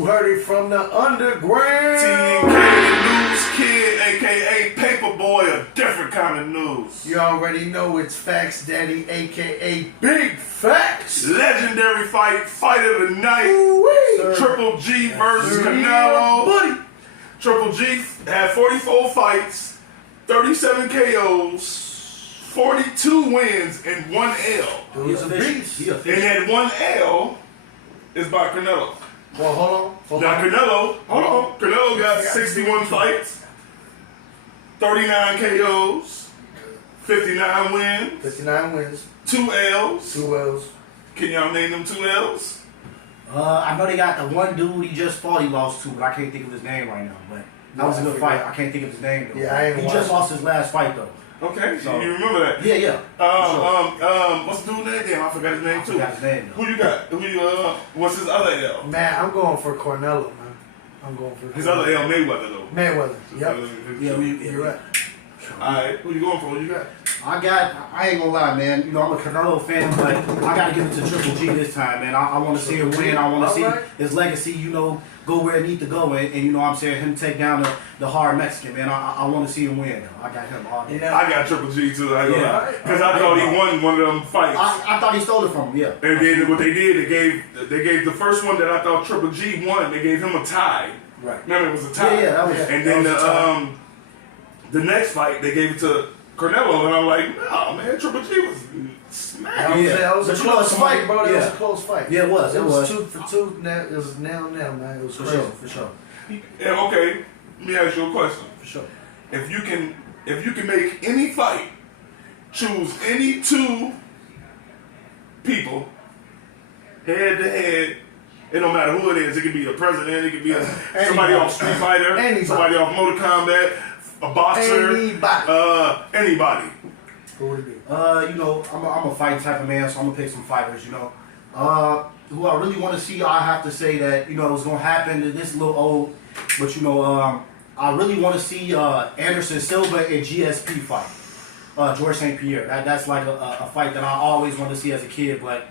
You heard it from the underground. TNK News Kid, a.k.a. Paperboy, a different kind of news. You already know it's Facts Daddy, a.k.a. Big Facts. Legendary fight of the night. Ooh-wee. Triple G versus Canelo. Yeah, buddy. Triple G had 44 fights, 37 KOs, 42 wins, and 1 L. Dude's a beast. And that 1 L is by Canelo. Well, hold Now on. Canelo got 61 fights, 39 KOs, 59 wins, 59 wins, 2 L's. 2 L's. Can y'all name them 2 L's? I know they got the one dude he just fought, he lost to, but I can't think of his name right now. But that was a good fight. I can't think of his name though. Yeah, I ain't He watched just it. lost his last fight though. Okay, So- you remember that? Yeah. What's the dude's name? Damn, I forgot his name I too. forgot his name though. Who you got? What's his other L? Man, I'm going for Canelo, man. I'm going for His other L, Mayweather though. Mayweather. Yep. Yeah, You're right. Alright, who you going for? What you got? I ain't gonna lie, man. You know, I'm a Canelo fan, but I gotta give it to Triple G this time, man. I want to see him win. I want to see Alright. his legacy, you know, go where it needs to go. And you know what I'm saying, him take down the hard Mexican, man. I want to see him win. I got him all day. You know, I got Triple G too. Yeah. Because I thought he won one of them fights. I thought he stole it from him, yeah. And then what they did, they gave the first one that I thought Triple G won. They gave him a tie. Right. Remember, it was a tie. Yeah, that was. And that then was a tie. the next fight they gave it to Canelo, and I'm like, no man, Triple G was smacked. that was a But you know, close somebody- fight, bro. That was a yeah. close fight. Yeah, it was. It was 2 for 2. It was nail, man. It was For crazy. sure, for sure, Yeah, okay. Let me ask you a question. for sure. If you can make any fight, choose any 2 people, head to head. It don't matter who it is. It could be the president. It could be somebody off Street Fighter. Anybody. Somebody off Mortal Kombat. A boxer. Anybody. Who would it be? You know, I'm a fighting type of man, so I'm gonna pick some fighters. You know, who I really want to see. I have to say that you know it's gonna happen. This is a little old, but you know, I really want to see Anderson Silva and GSP fight. George St. Pierre. That's like a fight that I always wanted to see as a kid, but.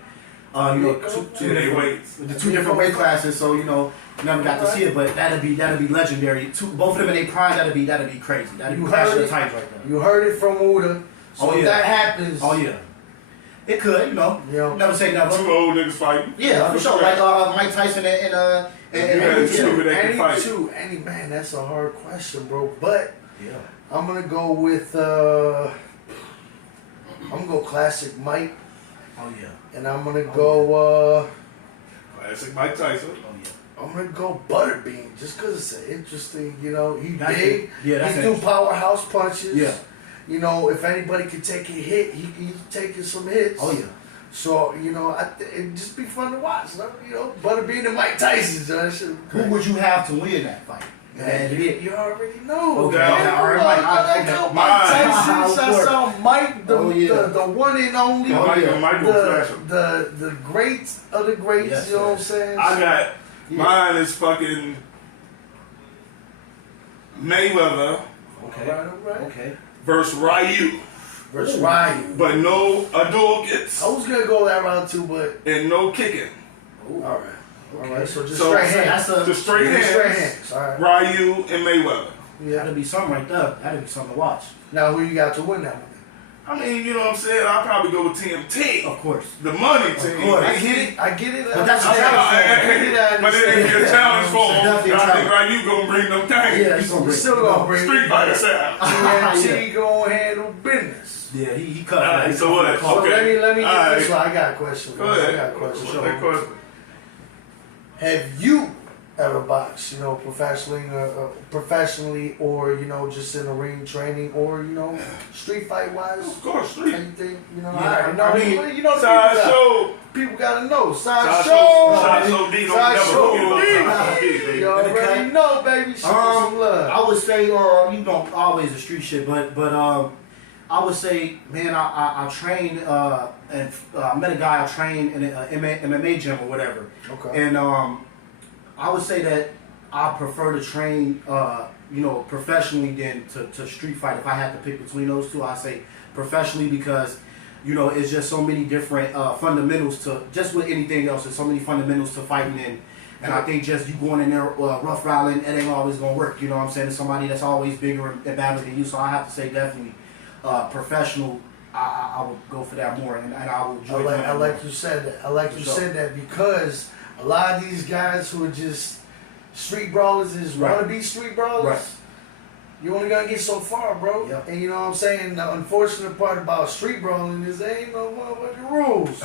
You know, the 2 different weight classes, so you know, never got to see it, but that'd be legendary. Both of them in their prime, that'd be crazy. That'd be clash of the titans right there. You heard it from Uda. So if that happens, Oh yeah, it could, you know. Never say never. 2 old niggas fighting. Yeah, for sure. Like Mike Tyson any man, that's a hard question, bro. But yeah. I'm gonna go with classic Mike, Oh yeah. and I'm gonna go Classic Mike Tyson. Oh yeah. I'm gonna go Butterbean just because it's an interesting. You know, he That's big. it. Yeah, that's he do it. powerhouse punches. Yeah. You know, if anybody could take a hit, he's taking some hits. Oh yeah. So, you know, it'd just be fun to watch. You know, Butterbean and Mike Tyson. So that shit would be Who great. would you have to win that fight? Man, you already know. Okay, man. all right, I got Mike Tyson. Shouts out Mike, the one and only. Oh, yeah. Mike will flash him. The great of the greats. Yes, you know what I'm yes. saying? I got mine is fucking Mayweather Okay. All right. Okay. versus Ryu, Versus Ryan. but no dual gets I was gonna go that round too, but and no kicking. Ooh. all right. All right. So just So- straight So hands. that's Just straight Just hands. straight hands. All right. Ryu and Mayweather. Yeah. That'd be something right there. That'd be something to watch. Now who you got to win that one? I mean, you know what I'm saying? I'll probably go with TMT, Of course. the money team. course. I get it. But that's I- a challenge. But it ain't be a challenge for him. Definitely a I think challenge. Ryu gonna bring them things. Yeah, he's gonna We're bring still gonna bring Street Fighter style. TMT gonna handle business. Yeah, he cut. All right, so what? So Okay. let me All get this right. one. I got a question. Go I ahead. got a question. What's that question? Have you ever boxed, you know, professionally, or you know, just in a ring training, or you know, street fight wise? Of course, street. Anything, you know? Yeah, I mean, you know, the Sideshow. people gotta know. Sideshow D don't never Sideshow forget about D. Sideshow D, baby. You already know, baby. Show some love. I would say, you know, always a street shit, but I would say, man, I trained and I met a guy I trained in an MMA gym or whatever. Okay. And I would say that I prefer to train, you know, professionally than to street fight. If I had to pick between those two, I'd say professionally because, you know, it's just so many different fundamentals to, just with anything else, there's so many fundamentals to fighting. And And I think just you going in there rough riding, it ain't always gonna work. You know what I'm saying? It's somebody that's always bigger and badder than you. So I have to say definitely professional. I would go for that more, and I would enjoy that. I like you said that. I like you said that because a lot of these guys who are just street brawlers want to be street brawlers. Right. You only gonna get so far, bro. Yep. And you know what I'm saying? The unfortunate part about street brawling is there ain't no motherfucking rules.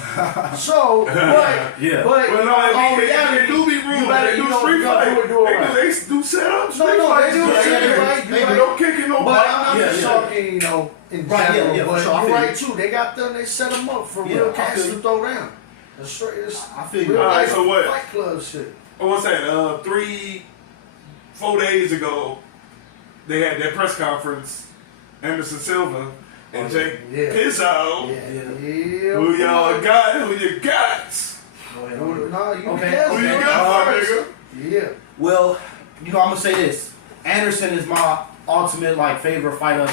So, but Yeah. but Well, no, all they reality, do be rules. They do street fight. They do setups. They do Yeah, shit yeah, right. yeah. You right. No kicking, no But I'm biting. not just talking, you know, in Right, general. yeah, for but sure. I you're feel right you. too. They got them. They set them up for Yeah, real I cats feel to you. throw down. That's straight. I feel you. Real All right, life so what? Fight club shit. What's that? 3-4 days ago, they had their press conference. Anderson Silva and Jake Pizzo. Yeah. Who y'all got? Who you got? Go ahead. No, you Okay. guess. Who you got, my nigga? Yeah. Well, you know, I'm gonna say this. Anderson is my ultimate favorite fighter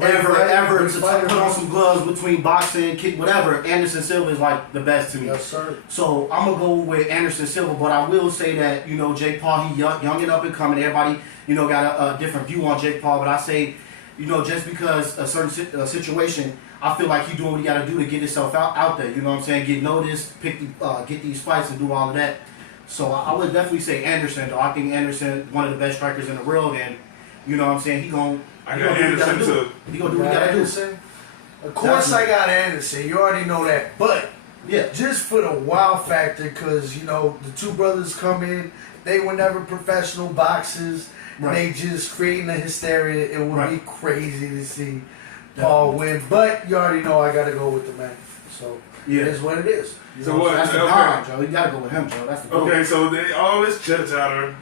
ever to put on some gloves between boxing, kick, whatever. Anderson Silva is the best to me. Yes, sir. So I'm gonna go with Anderson Silva, but I will say that Jake Paul, he young and up and coming. Everybody got a different view on Jake Paul, but I say just because a certain situation, I feel like he doing what he got to do to get himself out there. You know what I'm saying? Get noticed, get these fights, and do all of that. So I would definitely say Anderson. Though I think Anderson one of the best strikers in the world, and you know what I'm saying. He gonna do what he got to do. He gonna do what he got to do. Of course, I got Anderson. You already know that, but Yeah. just for the wow factor, because the two brothers come in. They were never professional boxers. Right. They just creating a hysteria. It would Right. be crazy to see Paul win, but you already know I got to go with the man. So Yeah. it is what it is. So what? That's the Don, Joe. You gotta go with him, Joe. That's the goal. Okay, so all this chitter chatter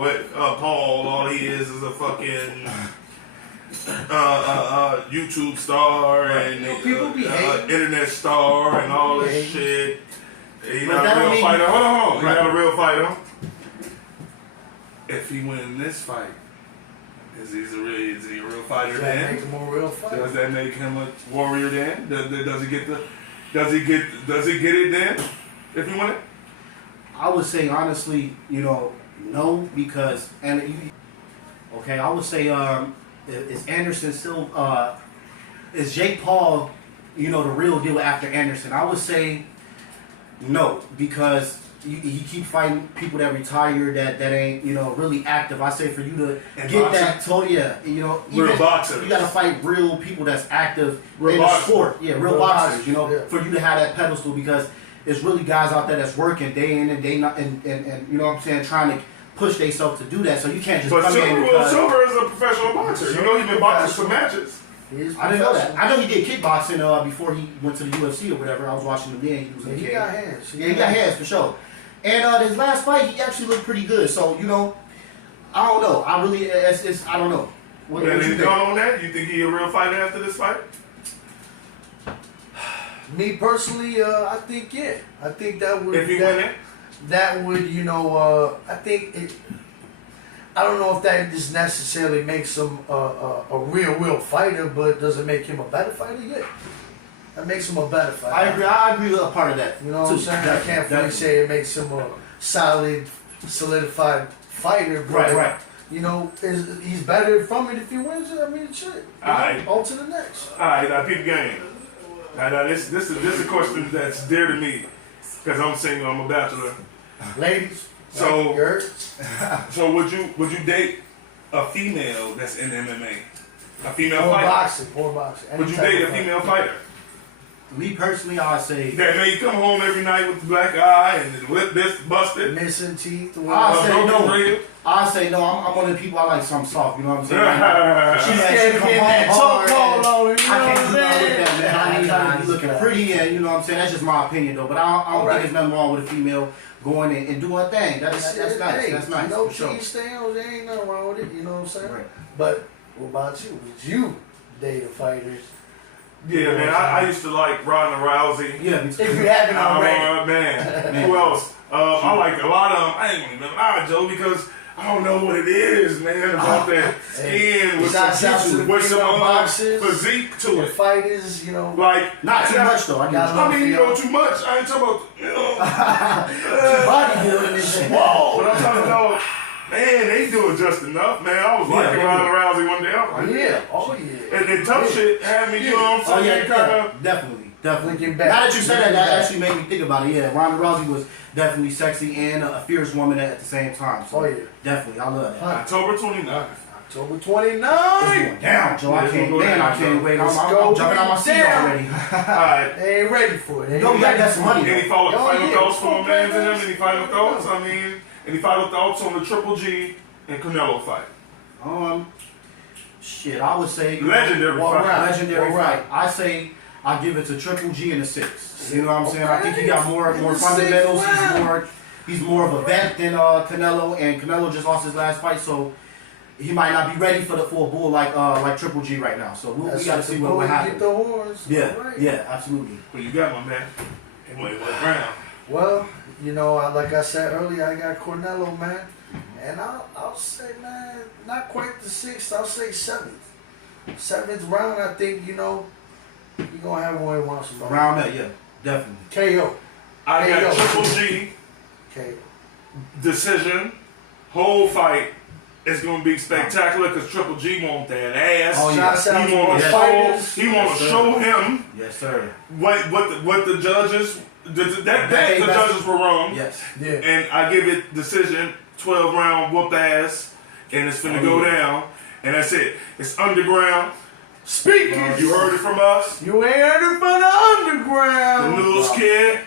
with Paul, all he is a fucking YouTube star and People be hating. internet star and all this Hating. shit. He's But not that a don't real mean- fighter. Hold on. He's Right. not a real fighter. If he wins this fight, is he a real fighter Does that then? make him a real fighter? Does that make him a warrior then? Does he get it then? If he win it? I would say honestly, no, because I would say is Anderson still is Jake Paul, the real deal after Anderson? I would say no, because he keep fighting people that retire that ain't really active. I say for you to And get boxing. that total, Real boxers. You got to fight real people that's active Real in the boxers. sport. Yeah, real Real boxers. boxers, yeah. For you to have that pedestal, because there's really guys out there that's working day in and day out, and you know what I'm saying, trying to push themselves to do that. So you can't just But come in because Silver is a professional boxer. He's been boxing some matches. He is I didn't know that. professional. I know he did kickboxing before he went to the UFC or whatever. I was watching him then. He was in the He cage. got hands. Yeah, he got hands for sure. And his last fight, he actually looked pretty good. So I don't know. I really, I don't know. What Then you he's think? gone on that. You think he a real fighter after this fight? Me personally, I think I think that would. If he win it, That would, I think it. I don't know if that just necessarily makes him a real fighter, but does it make him a better fighter? Yeah, that makes him a better fighter. I agree with a part of that. You know what I'm too. saying? I Definitely, can't fully definitely. say it makes him a solid, solidified fighter, but Right. he's better from it if he wins it. I mean, shit. Alright. On to the next. all right. Now peep game. Now this is a question that's dear to me because I'm single. I'm a bachelor. Ladies. So- you heard? So would you date a female that's in MMA? A female Poor fighter? boxing. Poor boxing. Any Would you type date of a fight. female fighter? Me personally, I say That may come home every night with the black eye and the lip busted. Missing teeth. I a say broken no. rib. I say no. I'm one of the people I like something soft. You know what I'm saying? She's Yeah, scared she of come getting home that hard chokehold and on her. You know I what can't I'm do nothing saying? with that, man. I need her to be looking pretty, and you know what I'm saying. That's just my opinion, though. But I don't Alright. think there's nothing wrong with a female going in and doing her thing. That's nice. Hey, That's nice. No for sure. cheese stands, there ain't nothing wrong with it. You know what I'm saying? Right. But what about you? Would you date a fighter? Yeah, man. I used to like Ronda Rousey. Yeah. If you haven't already. Man. Who else? I like a lot of them. I ain't gonna even lie, Joe, because I don't know what it is, man, about that skin with Shouts out to the some female boxers, physique to the it. fighters, you know. Like, Not too much though. I get I mean, you know, too much. I ain't talking about, bodybuilding and shit. whoa, but I'm talking about, man, they doing just enough, man. I was liking Ronda Rousey one day. I was like, Yeah, oh yeah. And then tough shit had me, you know what I'm Oh saying? yeah, Kinda, definitely. Looking back. Now that you said that, Looking that back. actually made me think about it. Yeah, Ronda Rousey was definitely sexy and a fierce woman at the same time. So Oh, yeah. definitely, I love that. October 29th. October It's 29th. going down, Joe. I Yeah, can't, it's going man, I down, can't Joe. wait. Let's I'm go jumping out my seat down. already. Alright. They ain't ready for it. They Yo, ain't we got ready that some for it. money. Any final yeah, thoughts from come my man on, to him? Any final thoughts? I mean, any final thoughts on the Triple G and Canelo fight? Shit, I would say Legendary Well, fight. right. legendary Well, right. fight. I say I give it to Triple G in the 6. You know what I'm saying? I think he got more In the fundamentals. sixth round. He's more of a vet than Canelo, and Canelo just lost his last fight, so he might not be ready for a bull like Triple G right now. So we got to see what Get happens. the horns. Yeah, All right. yeah, absolutely. Who you got, my man? What round? Well, you know, like I said earlier, I got Canelo, man. And I'll say, man, not quite the 6th, I'll say 7th. 7th round, I think, you know, you're going to have one once in a while. Around that, yeah, definitely. KO. I got KO. Triple G KO. decision. Whole fight is gonna be spectacular because Triple G want that ass. Oh, yeah. Shouts out He to want both to fighters. show. He want Yes, to sir. show him Yes, sir. what the judges. The judges were wrong. Yes. Yeah. And I give it decision, 12 round whoop ass, and it's finna Oh, go yeah. down. And that's it. It's underground. Speaking. You heard it from us. You ain't heard it from the The underground. news kid.